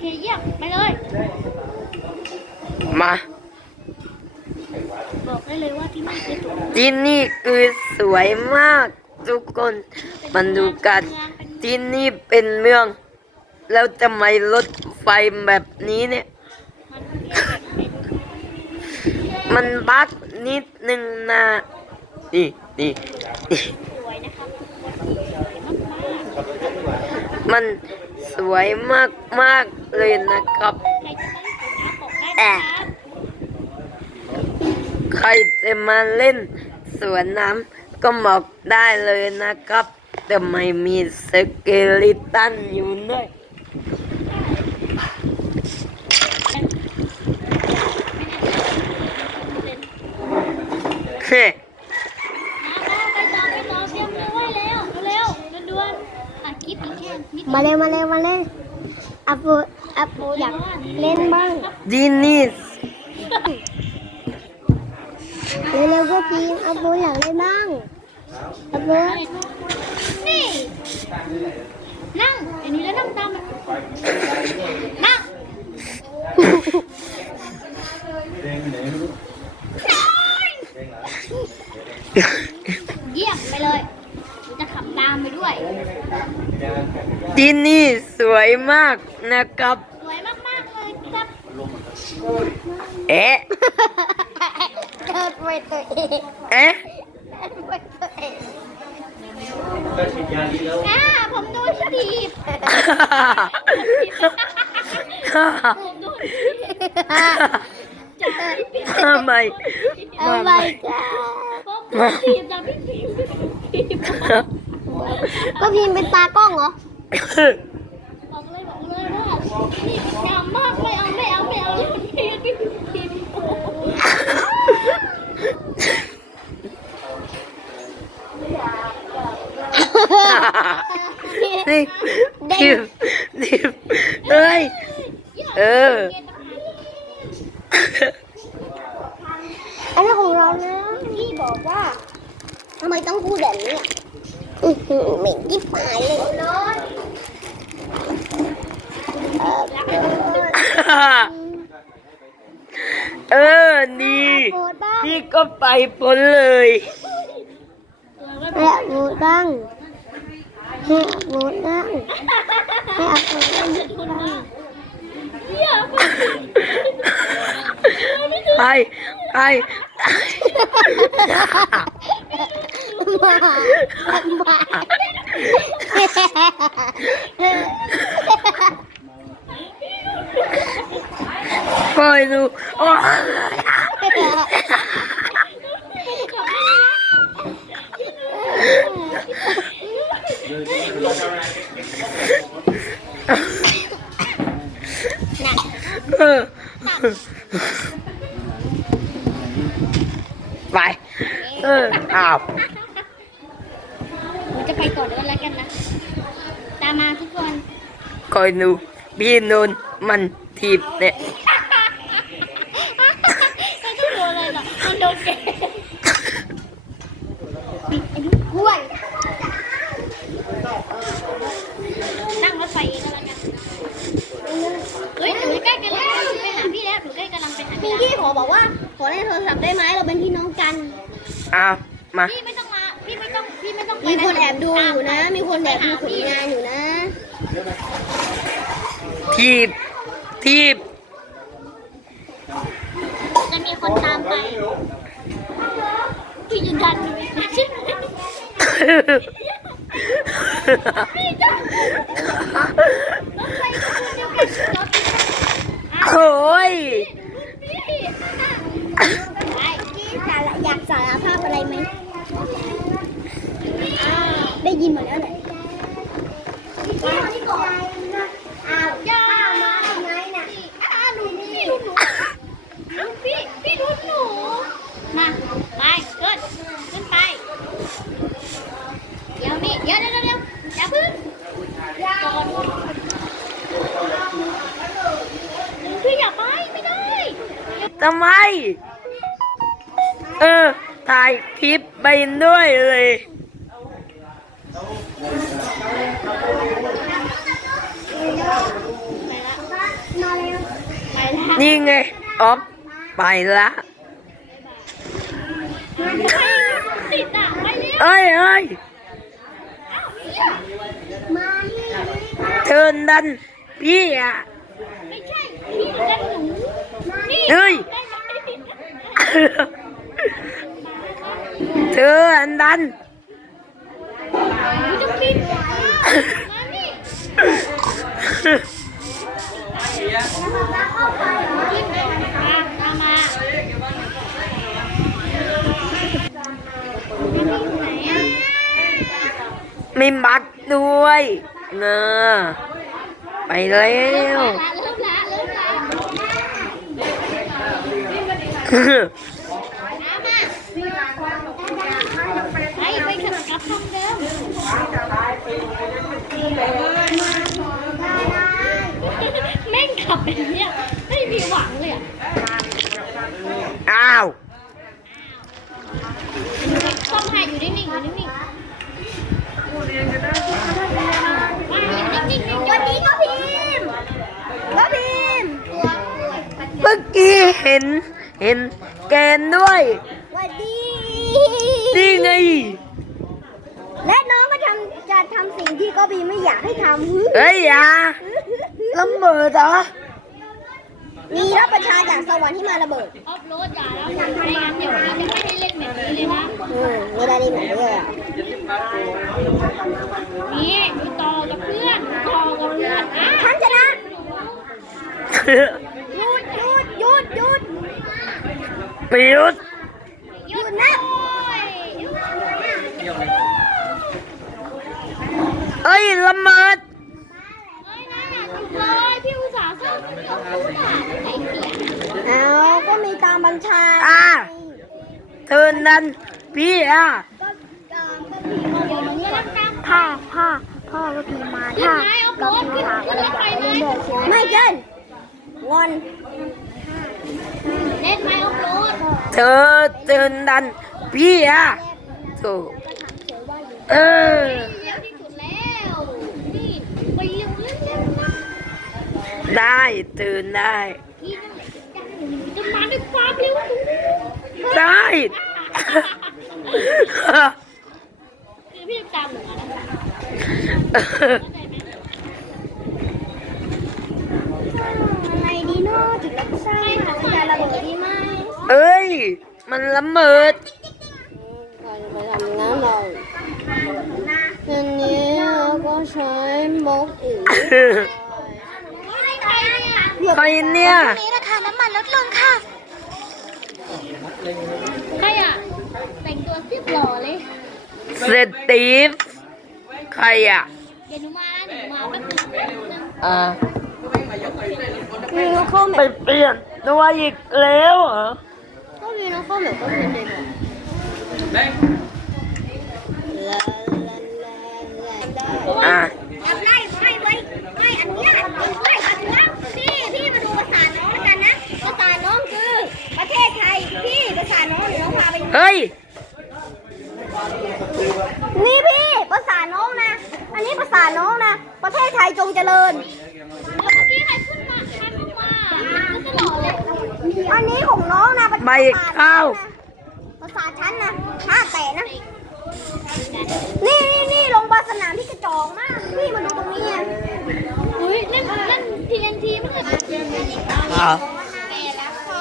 เคเยี่ยมไปเลย มา บอกได้เลยว่าที่นี่คือตัวที่นี่คือสวยมากทุกคน มันดูกันที่นี่เป็นเมือง แล้วทำไมรถไฟแบบนี้เนี่ย มันเรียกเป็นมันบักนิดนึงนะนี่นี่นี่สวยนะครับสวยมากมัน สวยมากมากๆเลยนะครับๆใครจะมาเล่นสวนน้ำบอกได้นะครับใครจะมาเล่นสวนน้ำก็บอกได้เลยนะครับ แต่ไม่มีสเกลิตันอยู่ด้วยเฮ้ มาไปต่อไปต่อเตรียมมือไว้เร็วเร็วด่วนๆอะคิดอีกแค่นิด มาเร็วมาเร็วมาเร็วอัปูอัปูอยากเล่นบ้างดินิสเร็วเร็วๆพวกพีมอัปูอยากเล่นบ้างอัปูนี่นั่งอันนี้แล้วนั่งตามแบบนั่งเยี่ยมไปเลยจะขับตามไปด้วยดินี่สวยมากนะครับ สวยมากๆเลยครับ เอ๊ะเดินไปตัวเองเอ๊ะเดินไปตัวเองอ่าผมโดนถีบผมโดนถีบจากพี่พิมทำไมเอาทำไปไมจ้าผมโดนถีบจากพี่พิมพี่พิม ก็พีมเป็นตากล้องเหรอ บอกเลยบอกเลยว่านี่งามมากไม่เอาไม่เอาไม่เอาเลยพี่พี่พิมนี่ทิมทิมเอ้ย เออ อันนี้ของเรานะพี่บอกว่าทำไมต้องพูดแบบนี้อะ อื้อหือเหม็นยิบหายเลยเออเออนี่พูดบ้างนี่ก็ไปพ้นเลยให้อัพูดบ้างให้อัพูดบ้างให้อัพูดบ้างเนี่ยไปไปมามาป ล่อยดูโอ้เออไป เอออ้าว เราจะไปก่ อนแล้วแล้วกันนะ ตามมาทุกคนคอยดูพี่นนท์มันทีบเนี่ยไม่ต้องโดนเลยหรอกมันโดนเกย์กล้วยนั่งรถไฟเองก็แล้วกันเฮ้ยหนูใกล้กันแล้วไปหาพี่แล้วหนูใกล้กำลังไปหาพี่พี่พี่ขอบอกว่า ขอเล่นโทรศัพท์ได้ไหมเราเป็นพี่น้องกันอ้าวมาพี่ไม่ต้องมา พี่ไม่ต้องพี่ไม่ต้องไปมีคนแอบดูอยู่นะ มีคนแอบดูผลงานอยู่นะ ทีบทีบจะมีคนตามไปพี่ยืนยันหนูใช่ไหมพี่จะรถไฟขบวนเดียวกันรถโอ้ย พี่ ไปพี่สารอยากสารภาพอะไรไหมได้ยินหมดแล้วเลยอ้าว อย่า มาทำไมน่ะ อ่าหนูพี่ดูหนูหนูพี่พี่ดูหนู มาไปขึ้นขึ้นไป เดี๋ยวนี่เดี๋ยวเดี๋ยวเดี๋ยวอย่าพึ่งก่อนพี่อย่าไปไม่ได้ ทำไม เออ ถ่ายคลิปไปด้วยเลยไปละนี่ไงออฟไปละติดอะไปเร็วเอ้ยเอ้ยมานี่เทินดันพี่อะไม่ใช่พี่เหมือนกันหนูนี่ เฮ้ย เธออันดันมีมัดด้วยนะไปแล้ว เริ่มละเริ่มละเริ่มละน้ำอะ ไปไปขับกลับทางเดิมแม่งขับแบบเนี้ยไม่มีหวังเลยอะอ้าวต้องให้อยู่นิ่งๆอยู่นิ่งๆว่าอยู่นิ่งๆวันนี้ก็พิมพ์ก็พิมพ์ เมื่อกี้เห็น เห็นแกนด้วยวันดีนี่ไง และน้องก็ทำจะทำสิ่งที่ก็บีไม่อยากให้ทำเฮ้ยอย่าละเมิดเหรอมีรับประชาจากสวรรค์ที่มาระเบิดออฟโรดอย่าแล้วไม่งั้นเดี๋ยวพี่จะไม่ให้เล่นแบบนี้เลยนะอืมไม่ได้เล่นแบบนี้เลยอะนี่ดูต่อกับเพื่อนต่อกับเพื่อนอะฉันชนะหยุดหยุดหยุดหยุด ไม่หยุดหยุดนะเอ้ยละเมิดเฮ้ยนะถูกเลยพี่อุตส่าห์สร้างเรื่องอุตส่าห์ไหนเขียนเอาก็มีตามบัญชาอ่าเทินดันพี่อะก็ตามก็พิมพ์มาเดี๋ยวหนูจะรับตามพ่อพ่อพ่อก็พิมพ์มาขึ้นถ้าไหมออฟโรดขึ้นขึ้นรถไฟไหมไม่เกินงอนเล่นไหมออฟโรด เธอเทินดันพี่อะโถเออเร็วที่สุดแล้วนี่ไปเร็วเร็วเร็วนะได้ตื่นได้ มาด้วยความเร็วสูงได้คือพี่จำหนูนะเข้าใจไหมอะไรดีเนาะจุดรับสร้างหาวิทยาระเบิดดีไหม เอ้ย มันละเมิดใครไปทำน้ำเราอันนี้ก็ใช้บล็อกอีกใครเนี่ยใครเนี่ยนี้ราคาน้ำมันลดลงค่ะใครอะแต่งตัวเสียบหล่อเลยเซตีฟ ใครอะเดี๋ยวหนูมาหนูมาแป๊บนึงแป๊บนึงอ่ามีน้องข้าวแบไปบเปลี่ยนตัวอีกแล้วเหรอก็มี น้องข้าวแบบก็เป็นเด็กลาลาลาลาอ่าจับไล่ไม่ไว้ไม่อนุญาตไม่อนุญาตพี่พี่มาดูภาษาน้องแล้วกันนะภาษาน้องคือประเทศไทยพี่ภาษาน้องเดี๋ยวน้องพาไปเฮ้ยนี่พี่ภาษาน้องนะ อันนี้ภาษาน้องนะ ประเทศไทยจงเจริญ อันนี้ของน้องนะใบข้าวภาษาฉันนะห้าแต่นะ นี่นี่นี่ลงบาสนามที่กระจอกมากนี่มันอยู่ตรงนี้อะอุ้ยนั่นนั่นทีเอ็นทีเมื่อกี้อ่าแล้วพอ